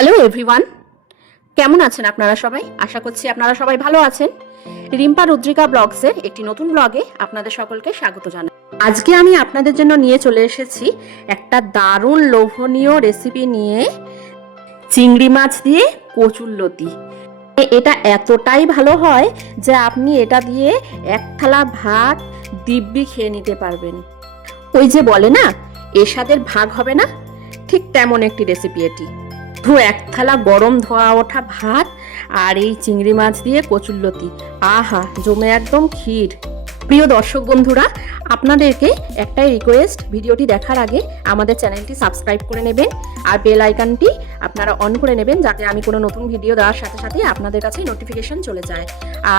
Hello everyone কেমন আছেন আপনারা সবাই? আশা করছি আপনারা সবাই ভালো আছেন। রিম্পা রুদ্রিকা ব্লগসের একটি নতুন ব্লগে আপনাদের সকলকে স্বাগত জানাই। আজকে আমি আপনাদের জন্য নিয়ে চলে এসেছি একটা দারুণ লোভনীয় রেসিপি নিয়ে চিংড়ি মাছ দিয়ে কচুর লতি। এটা এতটাই ভালো হয় যে আপনি এটা দিয়ে এক থালা ভাত দিব্যি খেয়ে নিতে পারবেন। ওই যে বলে না এসাদের ভাগ হবে না? ঠিক তেমন একটি রেসিপি এটি। ধু এক থালা গরম ধোয়া ওঠা ভাত আর এই চিংড়ি মাছ দিয়ে কচুল্লতি আহা, জমে একদম ক্ষীর। প্রিয় দর্শক বন্ধুরা, আপনাদেরকে একটাই রিকোয়েস্ট ভিডিওটি দেখার আগে আমাদের চ্যানেলটি সাবস্ক্রাইব করে নেবেন আর বেল আইকনটি আপনারা অন করে নেবেন যাতে আমি কোনো নতুন ভিডিও দেওয়ার সাথে সাথে আপনাদের কাছে নোটিফিকেশন চলে যায়।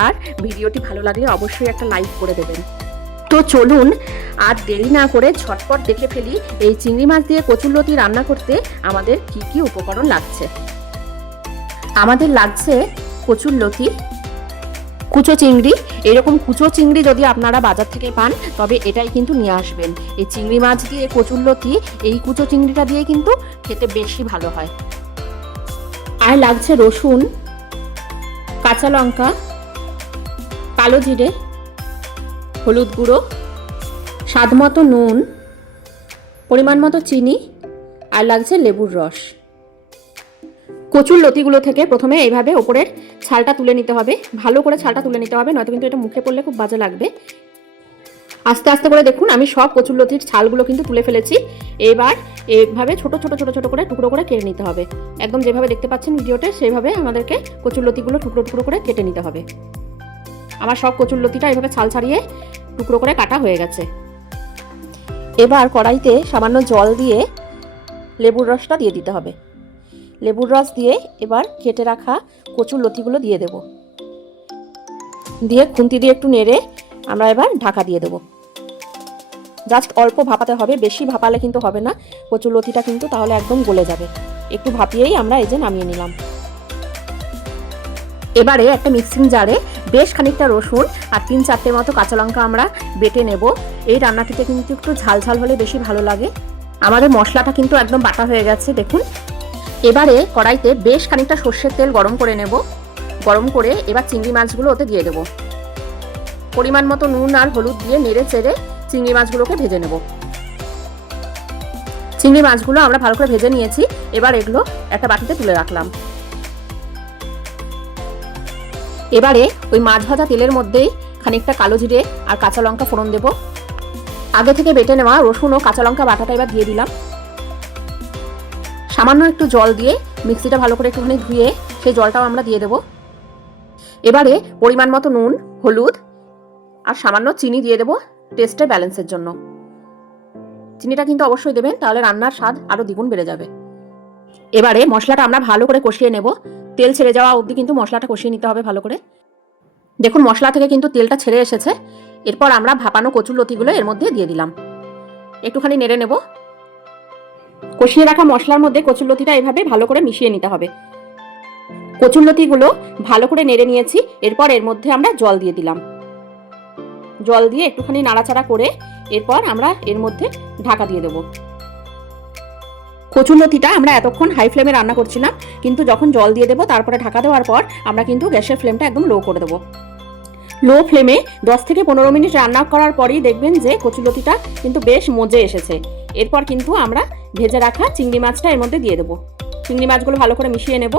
আর ভিডিওটি ভালো লাগলে অবশ্যই একটা লাইক করে দেবেন। তো চলুন, আর দেরি না করে ঝটপট দেখে ফেলি এই চিংড়ি মাছ দিয়ে কচুরলতি রান্না করতে আমাদের কি কি উপকরণ লাগছে। আমাদের লাগছে কচুরলতি কুচো চিংড়ি। এরকম কুচো চিংড়ি যদি আপনারা বাজার থেকে পান, তবে এটাই কিন্তু নিয়ে আসবেন। এই চিংড়ি মাছ দিয়ে কচুরলতি এই কুচো চিংড়িটা দিয়ে কিন্তু খেতে বেশি ভালো হয়। আর লাগছে রসুন, কাঁচা লঙ্কা, কালো জিরে হলুদ গুঁড়ো, স্বাদ মতো নুন, পরিমাণ মতো চিনি, আর লাগছে লেবুর রস। কচুর লতিগুলো থেকে প্রথমে এইভাবে ওপরের ছালটা তুলে নিতে হবে। ভালো করে ছালটা তুলে নিতে হবে, নয়তো কিন্তু এটা মুখে পড়লে খুব বাজে লাগবে। আস্তে আস্তে করে দেখুন, আমি সব কচুর লতির ছালগুলো কিন্তু তুলে ফেলেছি। এবার এইভাবে ছোট ছোট ছোট ছোট করে টুকরো করে কেটে নিতে হবে। একদম যেভাবে দেখতে পাচ্ছেন ভিডিওতে সেইভাবে আমাদেরকে কচুর লতিগুলো টুকরো টুকরো করে কেটে নিতে হবে। আমার সব কচুর লতিটা এভাবে ছাল ছাড়িয়ে টুকরো করে কাটা হয়ে গেছে। এবার কড়াইতে সামান্য জল দিয়ে লেবুর রসটা দিয়ে দিতে হবে। লেবুর রস দিয়ে এবার কেটে রাখা কচুর লতিগুলো দিয়ে দেব। দিয়ে খুন্তি দিয়ে একটু নেড়ে আমরা এবার ঢাকা দিয়ে দেব। জাস্ট অল্প ভাপাতে হবে, বেশি ভাপালে কিন্তু হবে না কচুর লতিটা কিন্তু তাহলে একদম গলে যাবে। একটু ভাপিয়েই আমরা এই যে নামিয়ে নিলাম। এবারে একটা মিক্সিং জারে বেশ খানিকটা রসুন আর তিন চারটে মতো কাঁচা লঙ্কা আমরা বেটে নেব। এই রান্নাটিতে কিন্তু একটু ঝাল ঝাল হলে বেশি ভালো লাগে। আমাদের মশলাটা কিন্তু একদম বাটা হয়ে গেছে, দেখুন। এবারে কড়াইতে বেশ খানিকটা সর্ষের তেল গরম করে নেব। গরম করে এবার চিংড়ি মাছগুলো ওতে দিয়ে দেব। পরিমাণ মতো নুন আর হলুদ দিয়ে নেড়ে চেড়ে চিংড়ি মাছগুলোকে ভেজে নেব। চিংড়ি মাছগুলো আমরা ভালো করে ভেজে নিয়েছি। এবার এগুলো একটা বাটিতে তুলে রাখলাম। এবারে ওই মাছ ভাজা তেলের মধ্যেই খানিকটা কালো জিরে আর কাঁচা লঙ্কা ফোড়ন দেব। আগে থেকে বেটে নেওয়া রসুন ও কাঁচা লঙ্কা বাটাটা এবার দিয়ে দিলাম। সামান্য একটু জল দিয়ে মিক্সিটা ভালো করে একটুখানি ধুয়ে সেই জলটাও আমরা দিয়ে দেব। এবারে পরিমাণ মতো নুন, হলুদ আর সামান্য চিনি দিয়ে দেব টেস্টের ব্যালেন্সের জন্য। চিনিটা কিন্তু অবশ্যই দেবেন, তাহলে রান্নার স্বাদ আরও দ্বিগুণ বেড়ে যাবে। এবারে মশলাটা আমরা ভালো করে কষিয়ে নেব। তেল ছেড়ে যাওয়া অবধি কিন্তু মশলাটা কষিয়ে নিতে হবে ভালো করে। দেখুন, মশলা থেকে কিন্তু তেলটা ছেড়ে এসেছে। এরপর আমরা ভাপানো কচুর লতিগুলো এর মধ্যে দিয়ে দিলাম। একটুখানি নেড়ে নেব। কষিয়ে রাখা মশলার মধ্যে কচুর লতিটা এভাবে ভালো করে মিশিয়ে নিতে হবে। কচুর লতিগুলো ভালো করে নেড়ে নিয়েছি। এরপর এর মধ্যে আমরা জল দিয়ে দিলাম। জল দিয়ে একটুখানি নাড়াচাড়া করে এরপর আমরা এর মধ্যে ঢাকা দিয়ে দেবো। কচুরলতিটা আমরা এতক্ষণ হাই ফ্লেমে রান্না করছিলাম, কিন্তু যখন জল দিয়ে দেবো, তারপরে ঢাকা দেওয়ার পর আমরা কিন্তু গ্যাসের ফ্লেমটা একদম লো করে দেবো। লো ফ্লেমে দশ থেকে পনেরো মিনিট রান্না করার পরেই দেখবেন যে কচুলতিটা কিন্তু বেশ মজে এসেছে। এরপর কিন্তু আমরা ভেজে রাখা চিংড়ি মাছটা এর মধ্যে দিয়ে দেবো। চিংড়ি মাছগুলো ভালো করে মিশিয়ে নেব।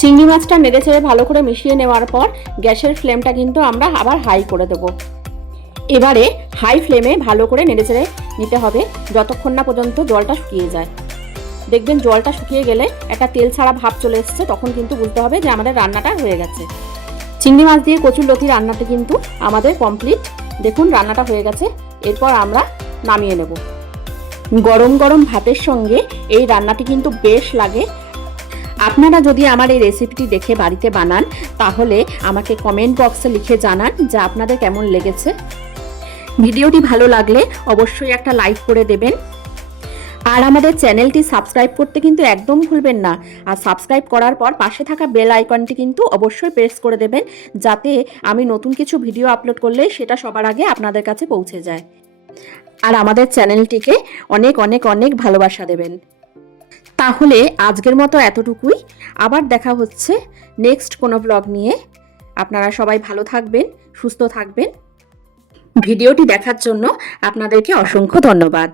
চিংড়ি মাছটা নেড়ে ছেড়ে ভালো করে মিশিয়ে নেওয়ার পর গ্যাসের ফ্লেমটা কিন্তু আমরা আবার হাই করে দেবো। এবারে হাই ফ্লেমে ভালো করে নেড়ে ছেড়ে নিতে হবে, যতক্ষণ না পর্যন্ত জলটা শুকিয়ে যায়। দেখবেন জলটা শুকিয়ে গেলে একটা তেল ছাড়া ভাব চলে এসছে, তখন কিন্তু বুঝতে হবে যে আমাদের রান্নাটা হয়ে গেছে। চিংড়ি মাছ দিয়ে কচুর লতি রান্নাটা কিন্তু আমাদের কমপ্লিট দেখুন, রান্নাটা হয়ে গেছে। এরপর আমরা নামিয়ে নেব। গরম গরম ভাতের সঙ্গে এই রান্নাটি কিন্তু বেশ লাগে। আপনারা যদি আমার এই রেসিপিটি দেখে বাড়িতে বানান, তাহলে আমাকে কমেন্ট বক্সে লিখে জানান যে আপনাদের কেমন লেগেছে। ভিডিওটি ভালো লাগলে অবশ্যই একটা লাইক করে দেবেন। আর আমাদের চ্যানেলটি সাবস্ক্রাইব করতে কিন্তু একদম ভুলবেন না। আর সাবস্ক্রাইব করার পর পাশে থাকা বেল আইকনটি কিন্তু অবশ্যই প্রেস করে দেবেন, যাতে আমি নতুন কিছু ভিডিও আপলোড করলে সেটা সবার আগে আপনাদের কাছে পৌঁছে যায়। আর আমাদের চ্যানেলটিকে অনেক অনেক অনেক ভালোবাসা দেবেন। তাহলে আজকের মতো এতটুকুই। আবার দেখা হচ্ছে নেক্সট কোনো ব্লগ নিয়ে। আপনারা সবাই ভালো থাকবেন, সুস্থ থাকবেন। ভিডিওটি দেখার জন্য আপনাদেরকে অসংখ্য ধন্যবাদ।